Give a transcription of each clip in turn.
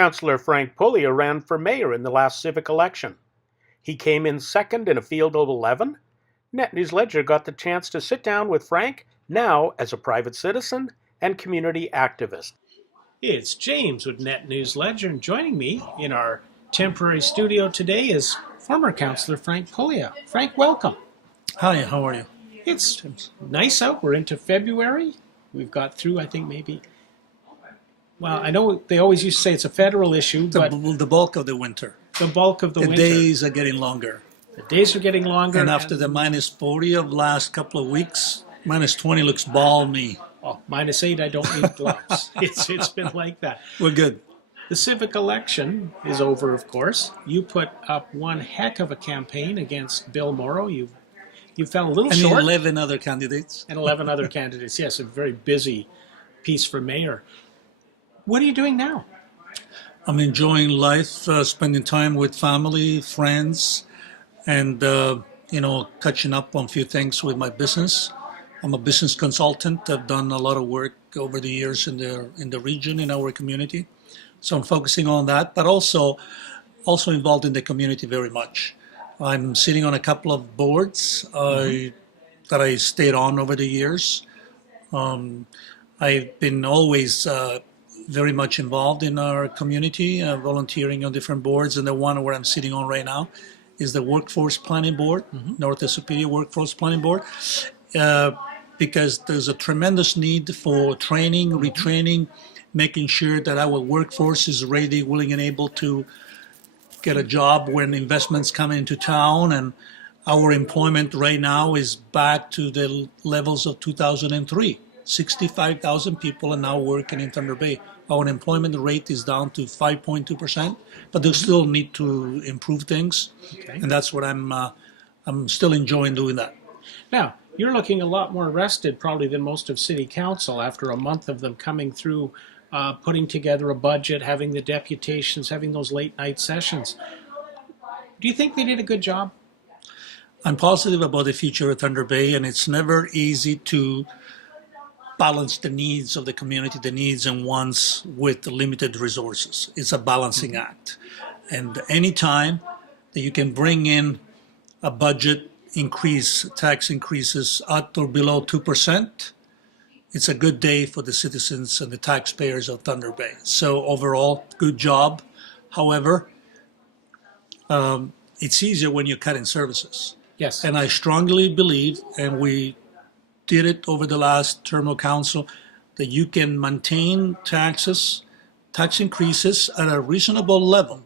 Councillor Frank Pullia ran for mayor in the last civic election. He came in second in a field of 11. NetNewsLedger got the chance to sit down with Frank, now as a private citizen and community activist. It's James with NetNewsLedger, and joining me in our temporary studio today is former Councillor Frank Pullia. Frank, welcome. Hi, how are you? It's nice out. We're into February. We've got through, I think, maybe... Well, I know they always used to say it's a federal issue, but... The bulk of the winter. The bulk of the winter. The days are getting longer. The days are getting longer. And after the minus 40 of the last couple of weeks, minus 20 looks balmy. Oh, minus 8, I don't need gloves. It's been like that. We're good. The civic election is over, of course. You put up one heck of a campaign against Bill Morrow. You fell a little short. And 11 other candidates. And 11 other candidates. Yes, a very busy piece for mayor. What are you doing now? I'm enjoying life, spending time with family, friends, and, catching up on a few things with my business. I'm a business consultant. I've done a lot of work over the years in the region, in our community. So I'm focusing on that, but also involved in the community very much. I'm sitting on a couple of boards that I stayed on over the years. I've been always very much involved in our community, volunteering on different boards, and the one where I'm sitting on right now is the Workforce Planning Board, North Superior Workforce Planning Board, because there's a tremendous need for training, retraining, making sure that our workforce is ready, willing, and able to get a job when investments come into town. And our employment right now is back to the levels of 2003. 65,000 people are now working in Thunder Bay. Our unemployment rate is down to 5.2%, but they still need to improve things. Okay. And that's what I'm still enjoying doing that. Now, you're looking a lot more rested probably than most of City Council after a month of them coming through, putting together a budget, having the deputations, having those late night sessions. Do you think they did a good job? I'm positive about the future of Thunder Bay, and it's never easy to balance the needs of the community, the needs and wants with limited resources. It's a balancing act. And any time that you can bring in a budget increase, tax increases at or below 2%, it's a good day for the citizens and the taxpayers of Thunder Bay. So overall, good job. However, it's easier when you're cutting services. Yes. And I strongly believe, and we did it over the last term of council, that you can maintain tax increases at a reasonable level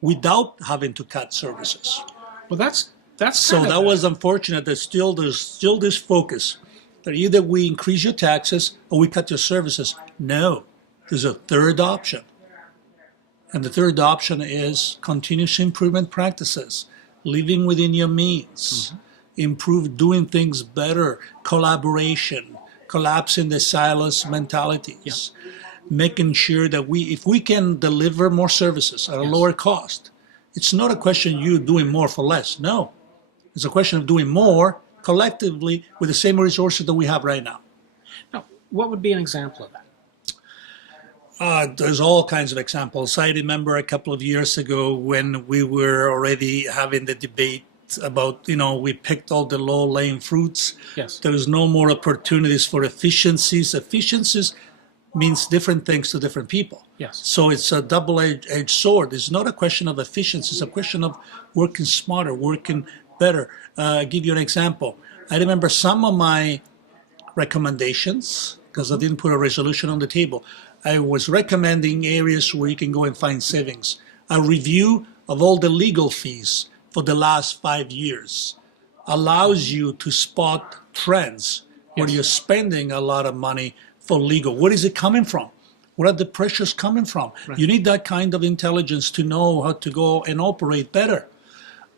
without having to cut services. Well, that's so that was unfortunate. There's still this focus that either we increase your taxes or we cut your services. No, there's a third option. And the third option is continuous improvement practices, living within your means. Improve doing things better, collaboration, collapsing the silos mentalities, making sure that if we can deliver more services at a lower cost, it's not a question of you doing more for less. No, it's a question of doing more collectively with the same resources that we have right now. Now, what would be an example of that? There's all kinds of examples. I remember a couple of years ago when we were already having the debate about, we picked all the low-lying fruits. Yes. There's no more opportunities for efficiencies. Efficiencies means different things to different people. Yes. So it's a double-edged sword. It's not a question of efficiency. It's a question of working smarter, working better. I'll give you an example. I remember some of my recommendations, because I didn't put a resolution on the table. I was recommending areas where you can go and find savings. A review of all the legal fees for the last 5 years allows you to spot trends where you're spending a lot of money for legal. Where is it coming from? Where are the pressures coming from? Right. You need that kind of intelligence to know how to go and operate better.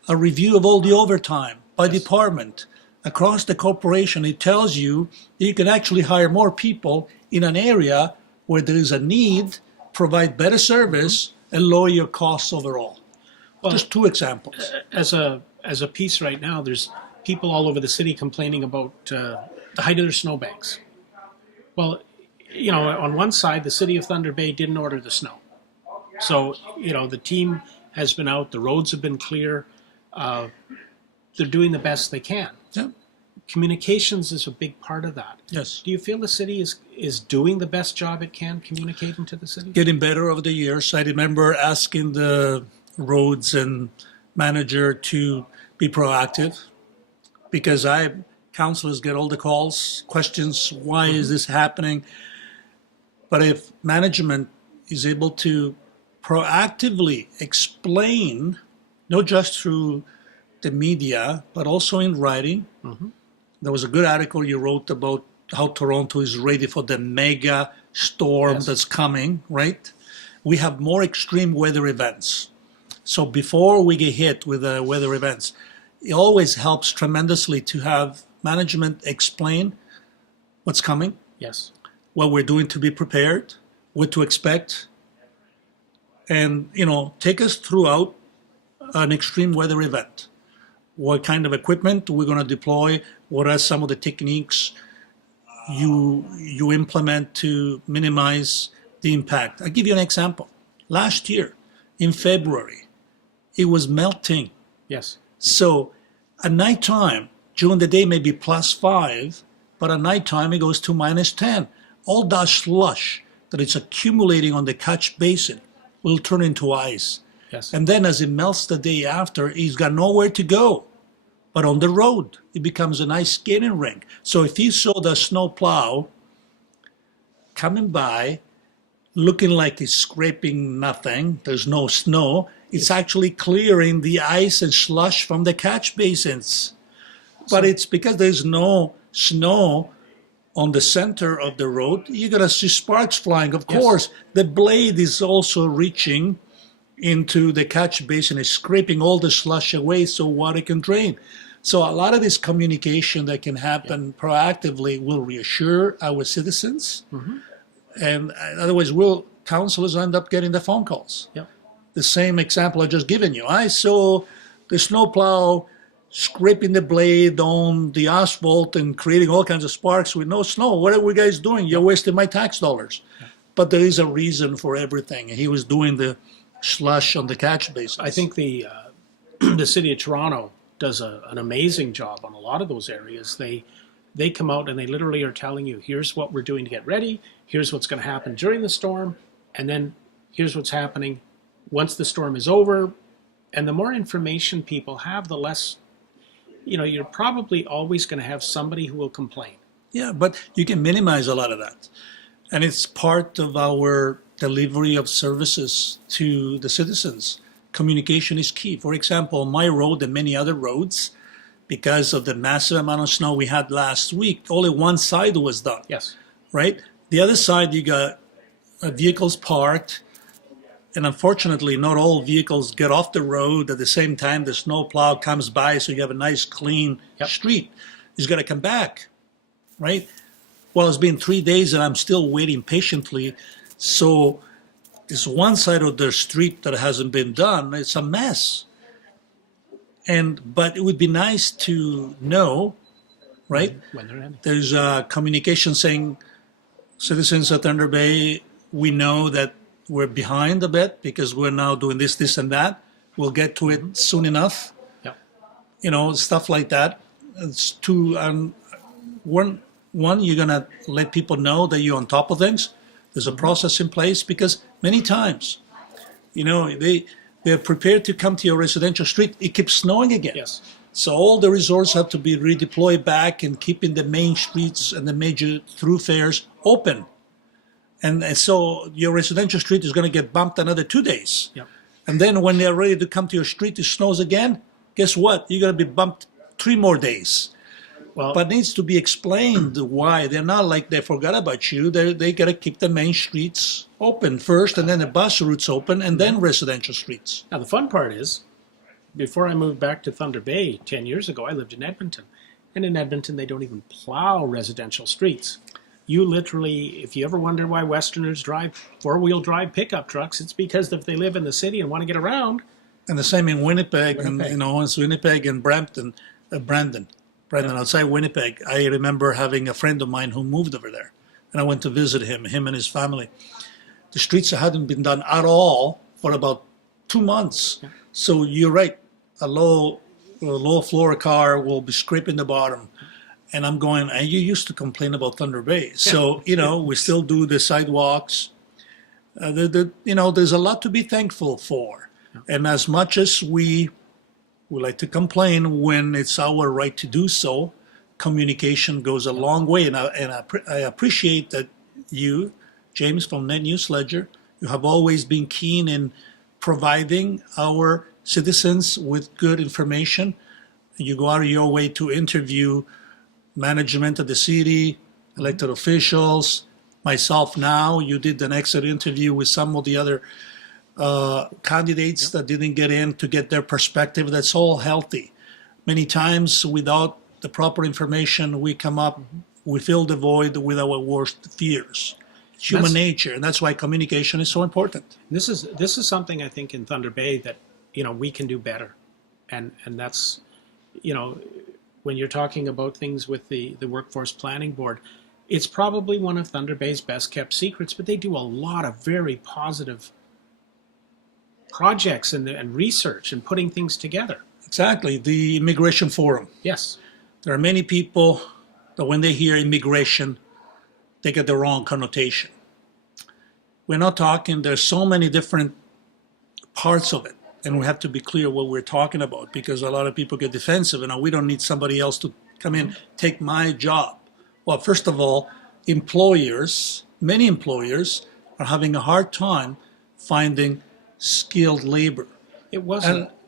A review of all the overtime by department across the corporation. It tells you that you can actually hire more people in an area where there is a need, provide better service, and lower your costs overall. Well, just two examples. As a piece right now, there's people all over the city complaining about the height of their snowbanks. Well, on one side, the city of Thunder Bay didn't order the snow. So, the team has been out, the roads have been clear. Uh, they're doing the best they can. Yeah. Communications is a big part of that. Yes. Do you feel the city is doing the best job it can communicating to the city? Getting better over the years. I remember asking the roads and manager to be proactive because councilors get all the calls, questions, why is this happening? But if management is able to proactively explain, not just through the media, but also in writing. There was a good article you wrote about how Toronto is ready for the mega storm that's coming, right? We have more extreme weather events. So before we get hit with the weather events, it always helps tremendously to have management explain what's coming, Yes. what we're doing to be prepared, what to expect, and take us throughout an extreme weather event. What kind of equipment we're going to deploy? What are some of the techniques you implement to minimize the impact? I'll give you an example. Last year, in February, it was melting. Yes. So at nighttime, during the day maybe +5, but at nighttime it goes to -10. All that slush that is accumulating on the catch basin will turn into ice. Yes. And then as it melts the day after, he's got nowhere to go. But on the road, it becomes a nice skating rink. So if you saw the snow plow coming by, looking like it's scraping nothing, there's no snow, it's actually clearing the ice and slush from the catch basins. But it's because there's no snow on the center of the road, you're going to see sparks flying. Of course, the blade is also reaching into the catch basin, is scraping all the slush away so water can drain. So a lot of this communication that can happen proactively will reassure our citizens. And otherwise, councilors end up getting the phone calls. Yep. The same example I just given you. I saw the snowplow scraping the blade on the asphalt and creating all kinds of sparks with no snow. What are you guys doing? You're wasting my tax dollars. But there is a reason for everything. He was doing the slush on the catch basin. I think the the city of Toronto does an amazing job on a lot of those areas. They come out and they literally are telling you, here's what we're doing to get ready, here's what's going to happen during the storm, and then here's what's happening once the storm is over. And the more information people have, the less, you're probably always going to have somebody who will complain. Yeah, but you can minimize a lot of that. And it's part of our delivery of services to the citizens. Communication is key. For example, my road and many other roads, because of the massive amount of snow we had last week, only one side was done. Yes. Right? The other side, you got vehicles parked, and unfortunately, not all vehicles get off the road at the same time the snow plow comes by, so you have a nice, clean street. He's got to come back, right? Well, it's been 3 days, and I'm still waiting patiently. So this one side of the street that hasn't been done, it's a mess. But it would be nice to know, right? When they're ready. There's a communication saying, citizens at Thunder Bay, we know that we're behind a bit because we're now doing this, this, and that. We'll get to it soon enough. Yep. Stuff like that. It's one, you're going to let people know that you're on top of things. There's a process in place because many times, they're prepared to come to your residential street. It keeps snowing again. Yes. So all the resorts have to be redeployed back and keeping the main streets and the major thoroughfares open. And so your residential street is going to get bumped another 2 days. Yep. And then when they're ready to come to your street, it snows again. Guess what? You're going to be bumped 3 more days. Well, But it needs to be explained why. They're not like they forgot about you. They got to keep the main streets open first, and then the bus routes open, and then residential streets. now the fun part is, before I moved back to Thunder Bay 10 years ago, I lived in Edmonton. And in Edmonton, they don't even plow residential streets. You literally, if you ever wonder why Westerners drive four-wheel drive pickup trucks, it's because if they live in the city and want to get around. And the same in Winnipeg. And it's Winnipeg and Brandon, outside Winnipeg. I remember having a friend of mine who moved over there, and I went to visit him and his family. The streets hadn't been done at all for about 2 months. Yeah. So you're right. A low floor car will be scraping the bottom. And I'm going, and you used to complain about Thunder Bay. So, we still do the sidewalks. There's a lot to be thankful for. Yeah. And as much as we like to complain when it's our right to do so, communication goes a long way. And I appreciate that you, James from NetNewsLedger, you have always been keen in providing our citizens with good information. You go out of your way to interview management of the city, elected officials, myself now. You did an exit interview with some of the other candidates that didn't get in to get their perspective. That's all healthy. Many times without the proper information, we come up, we fill the void with our worst fears. Human nature, and that's why communication is so important. This is something I think in Thunder Bay that we can do better, and that's when you're talking about things with the Workforce Planning Board, it's probably one of Thunder Bay's best kept secrets, but they do a lot of very positive projects and research and putting things together. Exactly. The Immigration Forum. Yes. There are many people that when they hear immigration, they get the wrong connotation. We're not talking, there's so many different parts of it. And we have to be clear what we're talking about, because a lot of people get defensive and we don't need somebody else to come in, take my job. Well, first of all, many employers are having a hard time finding skilled labor.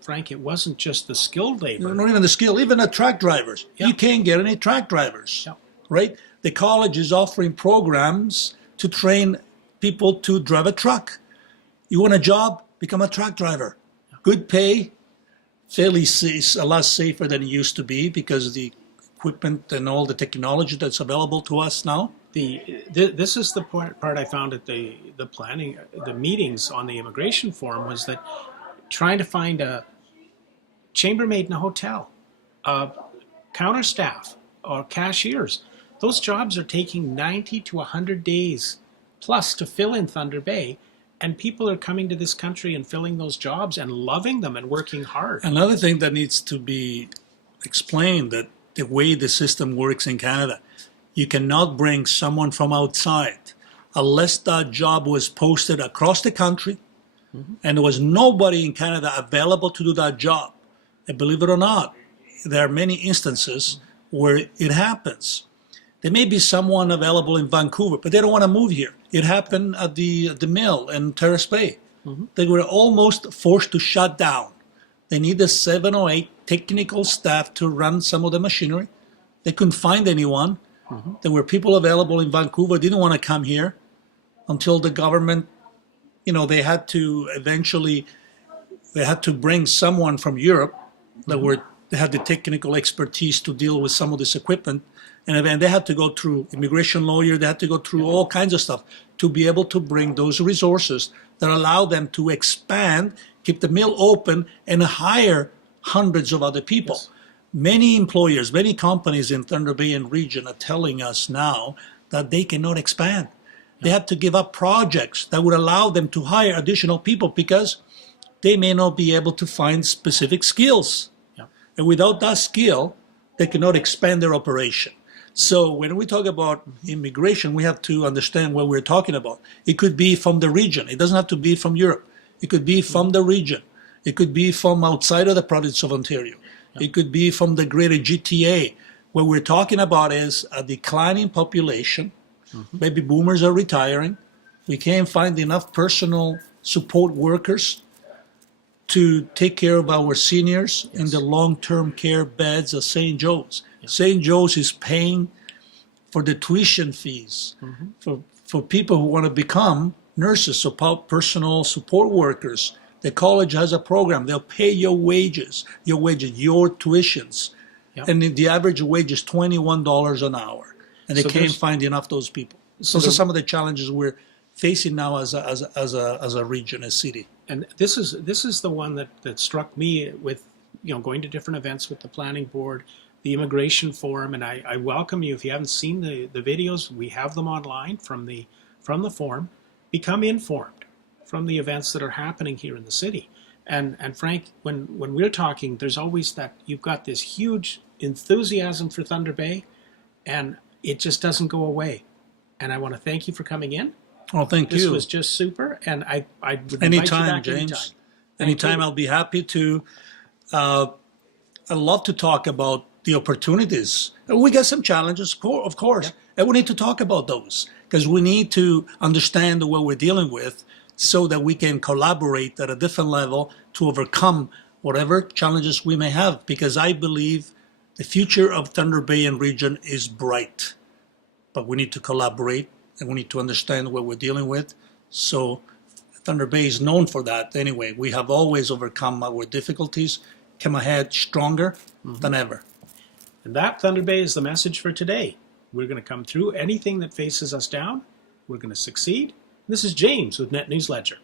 Frank, it wasn't just the skilled labor. Not even the skilled, even the truck drivers. Yeah. You can't get any truck drivers, right? The college is offering programs to train people to drive a truck. You want a job? Become a truck driver. Good pay, fairly safe, a lot safer than it used to be because of the equipment and all the technology that's available to us now. This is the part I found at the planning, the meetings on the immigration forum, was that trying to find a chambermaid in a hotel, counter staff, or cashiers. Those jobs are taking 90 to 100 days plus to fill in Thunder Bay. And people are coming to this country and filling those jobs and loving them and working hard. Another thing that needs to be explained, that the way the system works in Canada, you cannot bring someone from outside unless that job was posted across the country and there was nobody in Canada available to do that job. And believe it or not, there are many instances where it happens. There may be someone available in Vancouver, but they don't want to move here. It happened at the mill in Terrace Bay. They were almost forced to shut down. They needed 7 or 8 technical staff to run some of the machinery. They couldn't find anyone. There were people available in Vancouver, didn't want to come here until the government, they had to bring someone from Europe they had the technical expertise to deal with some of this equipment. And they had to go through immigration lawyer, they had to go through all kinds of stuff to be able to bring those resources that allow them to expand, keep the mill open, and hire hundreds of other people. Yes. Many employers, many companies in Thunder Bay and region are telling us now that they cannot expand. They have to give up projects that would allow them to hire additional people because they may not be able to find specific skills. Yeah. And without that skill, they cannot expand their operation. So when we talk about immigration, we have to understand what we're talking about. It could be from the region. It doesn't have to be from Europe. It could be from the region. It could be from outside of the province of Ontario. Yeah. It could be from the greater GTA. What we're talking about is a declining population. Baby boomers are retiring. We can't find enough personal support workers to take care of our seniors in the long-term care beds of St. Joe's. St. Joe's is paying for the tuition fees for people who want to become nurses, so personal support workers. The college has a program. They'll pay your wages, your tuitions. Yep. And the average wage is $21 an hour. And they can't find enough of those people. Those are some of the challenges we're facing now as a region, a city. And this is the one that struck me with going to different events with the planning board, the immigration forum, and I welcome you. If you haven't seen the videos, we have them online from the forum. Become informed. from the events that are happening here in the city. And Frank, when we're talking, there's always that you've got this huge enthusiasm for Thunder Bay, and it just doesn't go away. And I want to thank you for coming in. Oh, thank This you. was just super, and I would invite you Anytime, back James. anytime. Anytime, you. I'll be happy to. I love to talk about the opportunities. We got some challenges, of course, and we need to talk about those because we need to understand what we're dealing with so that we can collaborate at a different level to overcome whatever challenges we may have. Because I believe the future of Thunder Bay and region is bright, but we need to collaborate and we need to understand what we're dealing with. So Thunder Bay is known for that anyway. We have always overcome our difficulties, come ahead stronger than ever. And that, Thunder Bay, is the message for today. We're going to come through anything that faces us down. We're going to succeed. This is James with NetNewsLedger.